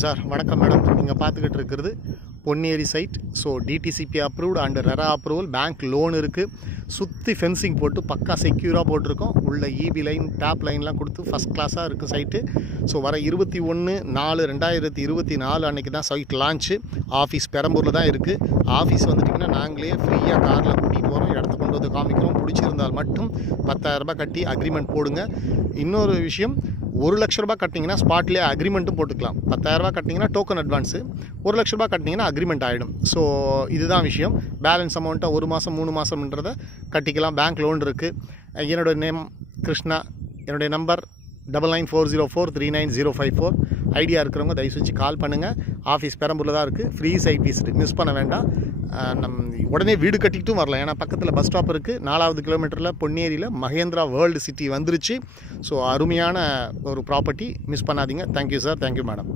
Sir. வணக்கம் madam. நீங்கள் பார்த்துக்கிட்டு இருக்கிறது Ponneri site. So DTCP approved and RERA approval, bank loan இருக்குது. சுற்றி ஃபென்சிங் போட்டு பக்கா செக்யூராக போட்டிருக்கோம். உள்ள இபி லைன், டேப் லைன்லாம் கொடுத்து ஃபஸ்ட் கிளாஸாக இருக்குது சைட்டு. ஸோ வர 21/4/2024 அன்றைக்கி தான் சைட் லான்ச்சு. ஆஃபீஸ் பெரம்பூரில் தான் இருக்குது. ஆஃபீஸ் வந்துட்டிங்கன்னா நாங்களே ஃப்ரீயாக காரில் கூட்டிகிட்டு வரோம், இடத்த கொண்டு வந்து காமிக்கிறோம். பிடிச்சிருந்தால் மட்டும் 10,000 கட்டி அக்ரிமெண்ட் போடுங்க. இன்னொரு விஷயம், 1 லட்ச ரூபா கட்டிங்கன்னா ஸ்பாட்லேயே அக்ரிமெண்ட்டும் போட்டுக்கலாம். 10,000 கட்டிங்கன்னா டோக்கன் அட்வான்ஸு, 1 லட்ச ரூபா கட்டிங்கன்னா அக்ரிமெண்ட் ஆகிடும். ஸோ இதுதான் விஷயம். பேலன்ஸ் அமௌண்ட்டை 1 மாதம் 3 மாதம்ன்றதை கட்டிக்கலாம். பேங்க் லோன் இருக்குது. என்னோடய நேம் கிருஷ்ணா. என்னுடைய நம்பர் 9940439054. ஐடியா இருக்கிறவங்க தயவு செஞ்சு கால் பண்ணுங்கள். ஆஃபீஸ் பெரம்பூரில் தான் இருக்குது. ஃப்ரீ சைட் விசிட் மிஸ் பண்ண வேண்டாம். உடனே வீடு கட்டிக்கிட்டும் வரலாம். ஏன்னா பக்கத்தில் பஸ் ஸ்டாப் இருக்குது. 4வது கிலோமீட்டரில் பொன்னேரியில் மகேந்திரா வேர்ல்டு சிட்டி வந்துருச்சு. ஸோ அருமையான ஒரு ப்ராப்பர்ட்டி, மிஸ் பண்ணாதீங்க. Thank you sir. Thank you madam.